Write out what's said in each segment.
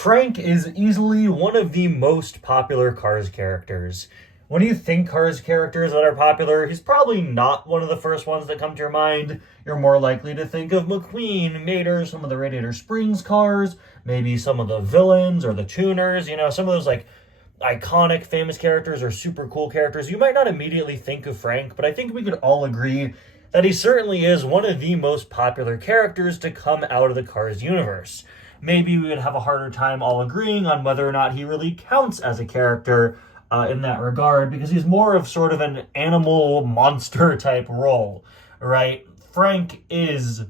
Frank is easily one of the most popular Cars characters. When you think Cars characters that are popular, he's probably not one of the first ones that come to your mind. You're more likely to think of McQueen, Mater, some of the Radiator Springs cars, maybe some of the villains or the tuners, some of those like iconic, famous characters or super cool characters. You might not immediately think of Frank, but I think we could all agree that he certainly is one of the most popular characters to come out of the Cars universe. Maybe we would have a harder time all agreeing on whether or not he really counts as a character in that regard, because he's more of sort of an animal monster type role, right? Frank is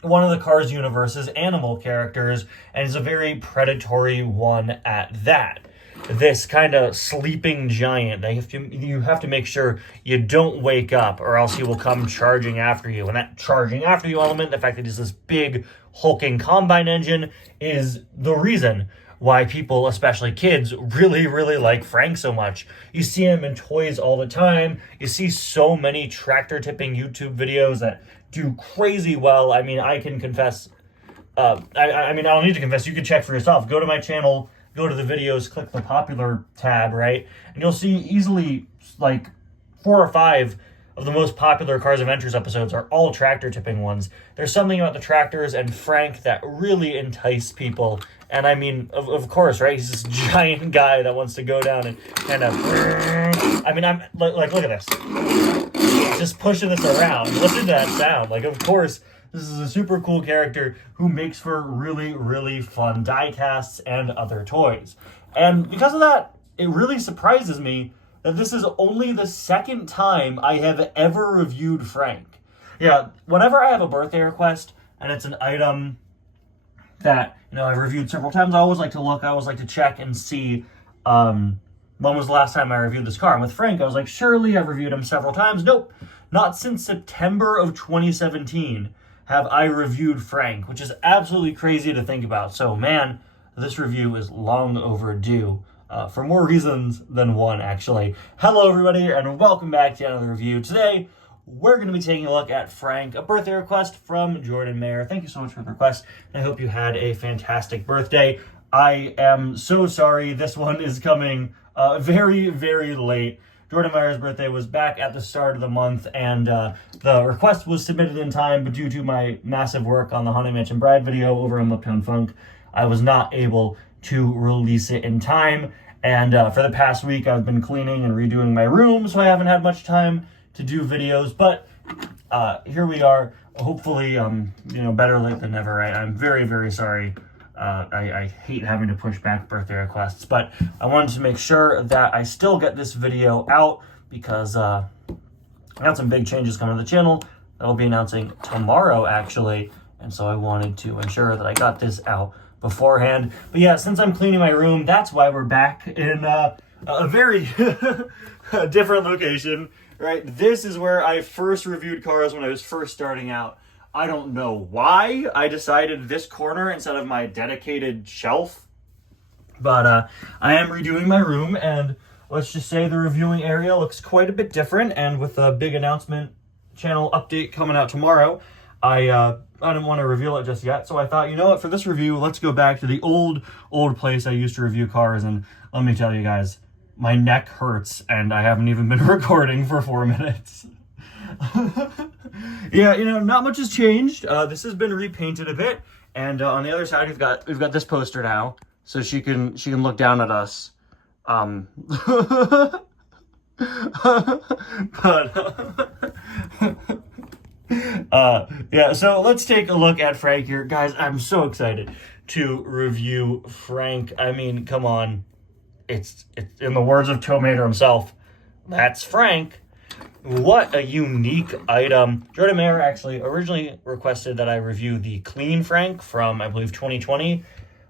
one of the Cars universe's animal characters, and is a very predatory one at that. This kind of sleeping giant that you have to make sure you don't wake up, or else he will come charging after you. And that charging after you element, the fact that he's this big hulking combine engine, is the reason why people, especially kids, really, really like Frank so much. You see him in toys all the time. You see so many tractor tipping YouTube videos that do crazy well. I mean, I can confess, I don't need to confess, you can check for yourself. Go to my channel, go to the videos, click the popular tab, right? And you'll see easily like 4 or 5 of the most popular Cars Adventures episodes are all tractor tipping ones. There's something about the tractors and Frank that really entice people. And I mean, of course, right? He's this giant guy that wants to go down and kind of, I'm like, look at this. Just pushing this around. Listen to that sound. Like, of course, this is a super cool character who makes for really, really fun die casts and other toys. And because of that, it really surprises me that this is only the second time I have ever reviewed Frank. Yeah, whenever I have a birthday request and it's an item that, I've reviewed several times, I always like to check and see when was the last time I reviewed this car. And with Frank, I was like, surely I've reviewed him several times. Nope, not since September of 2017 have I reviewed Frank, which is absolutely crazy to think about. So, man, this review is long overdue. For more reasons than one, actually. Hello, everybody, and welcome back to another review. Today, we're going to be taking a look at Frank, a birthday request from Jordan Mayer. Thank you so much for the request. I hope you had a fantastic birthday. I am so sorry. This one is coming very, very late. Jordan Mayer's birthday was back at the start of the month, and the request was submitted in time, but due to my massive work on the Haunted Mansion Bride video over on Uptown Funk, I was not able to release it in time. And for the past week, I've been cleaning and redoing my room, so I haven't had much time to do videos. But here we are. Hopefully, better late than never. I'm very, very sorry. I hate having to push back birthday requests, but I wanted to make sure that I still get this video out because I got some big changes coming to the channel that I'll be announcing tomorrow, actually. And so I wanted to ensure that I got this out beforehand. But yeah, since I'm cleaning my room, that's why we're back in a very different location, right? This is where I first reviewed cars when I was first starting out. I don't know why I decided this corner instead of my dedicated shelf, but I am redoing my room, and let's just say the reviewing area looks quite a bit different. And with a big announcement channel update coming out tomorrow, I didn't want to reveal it just yet, so I thought, you know what, for this review, let's go back to the old place I used to review cars, and let me tell you guys, my neck hurts, and I haven't even been recording for 4 minutes. Yeah, not much has changed. This has been repainted a bit, and on the other side, we've got this poster now, so she can look down at us. Yeah, so let's take a look at Frank here. Guys, I'm so excited to review Frank. I mean, come on. It's in the words of Tow Mater himself, that's Frank. What a unique item. Jordan Mayer actually originally requested that I review the Clean Frank from, I believe, 2020.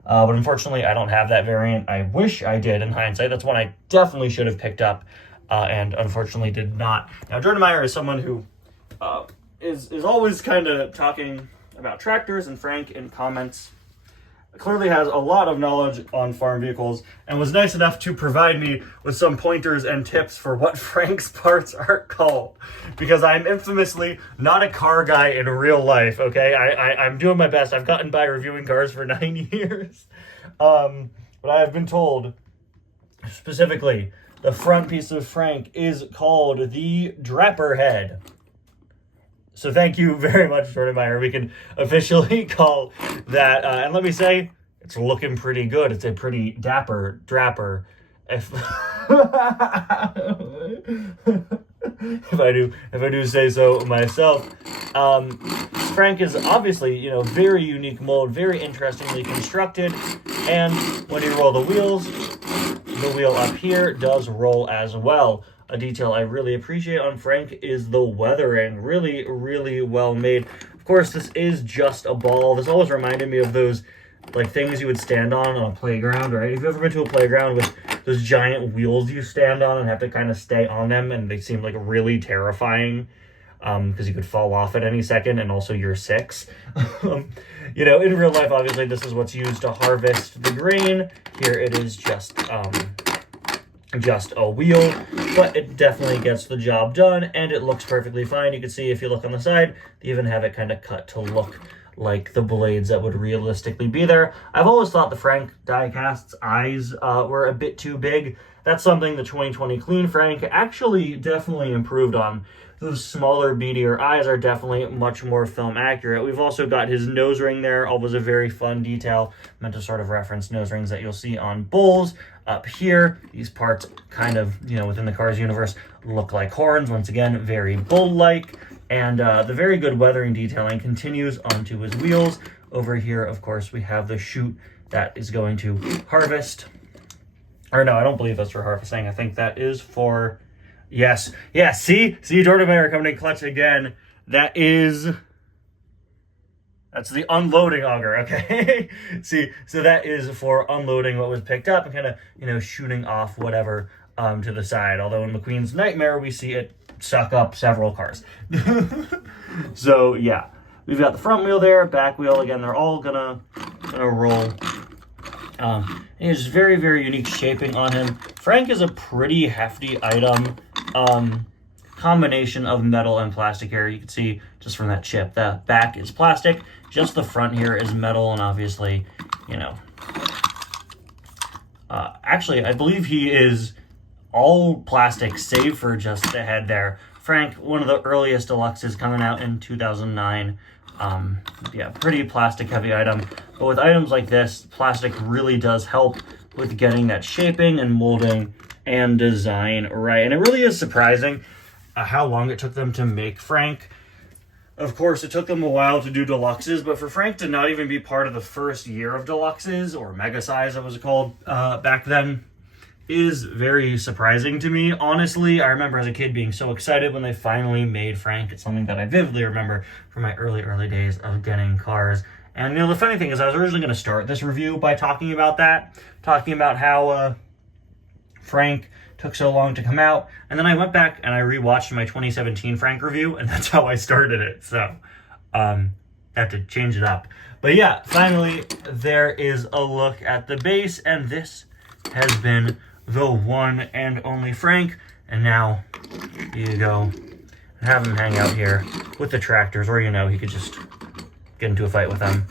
But unfortunately, I don't have that variant. I wish I did in hindsight. That's one I definitely should have picked up, and unfortunately did not. Now, Jordan Mayer is someone who is always kind of talking about tractors and Frank in comments. clearly has a lot of knowledge on farm vehicles and was nice enough to provide me with some pointers and tips for what Frank's parts are called, because I'm infamously not a car guy in real life. Okay, I'm doing my best. I've gotten by reviewing cars for 9 years, but I've been told specifically the front piece of Frank is called the Draper head. So thank you very much, Jordan Meyer. We can officially call that, and let me say, it's looking pretty good. It's a pretty dapper Draper. If if I do say so myself. Frank is obviously, very unique mold, very interestingly constructed, and when you roll the wheels, the wheel up here does roll as well. A detail I really appreciate on Frank is the weathering. Really, really well made. Of course, this is just a ball. This always reminded me of those things you would stand on a playground, right? Have you ever been to a playground with those giant wheels you stand on and have to kind of stay on them, and they seem really terrifying because you could fall off at any second, and also you're 6. In real life, obviously, this is what's used to harvest the grain. Here it is just a wheel, but it definitely gets the job done, and it looks perfectly fine. You can see if you look on the side, they even have it kind of cut to look like the blades that would realistically be there. I've always thought the Frank die-cast's eyes were a bit too big. That's something the 2020 Clean Frank actually definitely improved on. Those smaller, beadier eyes are definitely much more film accurate. We've also got his nose ring there. Always a very fun detail, meant to sort of reference nose rings that you'll see on bulls. Up here, these parts kind of, within the Cars universe, look like horns. Once again, very bull-like. And the very good weathering detailing continues onto his wheels. Over here, of course, we have the chute that is going to harvest. Or no, I don't believe that's for harvesting. I think that is for... Yes. See, Jordan Meyer coming in clutch again. That's the unloading auger, okay? See, so that is for unloading what was picked up and kind of, shooting off whatever to the side. Although in McQueen's Nightmare, we see it suck up several cars. So, yeah. We've got the front wheel there, back wheel. Again, they're all gonna roll. It's very, very unique shaping on him. Frank is a pretty hefty item. Combination of metal and plastic here. You can see just from that chip, the back is plastic. Just the front here is metal, and obviously, actually, I believe he is all plastic, save for just the head there. Frank, one of the earliest deluxes, coming out in 2009. Pretty plastic heavy item. But with items like this, plastic really does help with getting that shaping and molding and design right. And it really is surprising how long it took them to make Frank. Of course, it took them a while to do deluxes, but for Frank to not even be part of the first year of deluxes, or mega size it was called back then, is very surprising to me. Honestly, I remember as a kid being so excited when they finally made Frank. It's something that I vividly remember from my early days of getting cars. And the funny thing is, I was originally going to start this review by talking about how Frank took so long to come out, and then I went back and I rewatched my 2017 Frank review, and that's how I started it. So I have to change it up. But yeah, finally there is a look at the base, and this has been the one and only Frank. And now you go and have him hang out here with the tractors, or he could just get into a fight with them.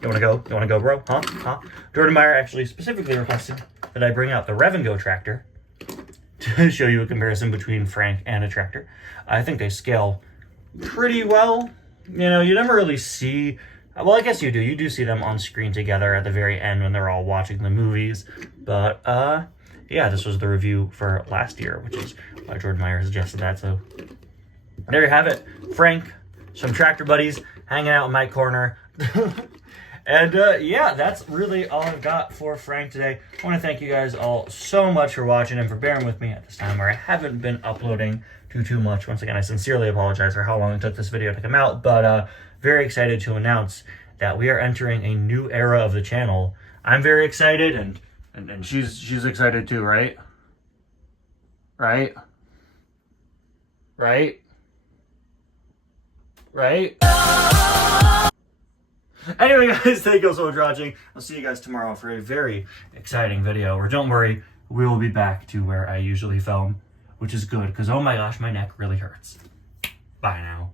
You wanna go? You wanna go, bro? Huh? Jordan Meyer actually specifically requested that I bring out the Rev and Go tractor to show you a comparison between Frank and a tractor. I think they scale pretty well. You never really see... Well, I guess you do. You do see them on screen together at the very end when they're all watching the movies. But, yeah, this was the review for last year, which is why Jordan Meyer suggested that. So, there you have it. Frank, some tractor buddies hanging out in my corner. And, yeah, that's really all I've got for Frank today. I want to thank you guys all so much for watching and for bearing with me at this time where I haven't been uploading too much. Once again, I sincerely apologize for how long it took this video to come out, but, very excited to announce that we are entering a new era of the channel. I'm very excited, and she's excited too, right? Right? Anyway, guys, thank you so much for watching. I'll see you guys tomorrow for a very exciting video. Or don't worry, we will be back to where I usually film, which is good because, oh my gosh, my neck really hurts. Bye now.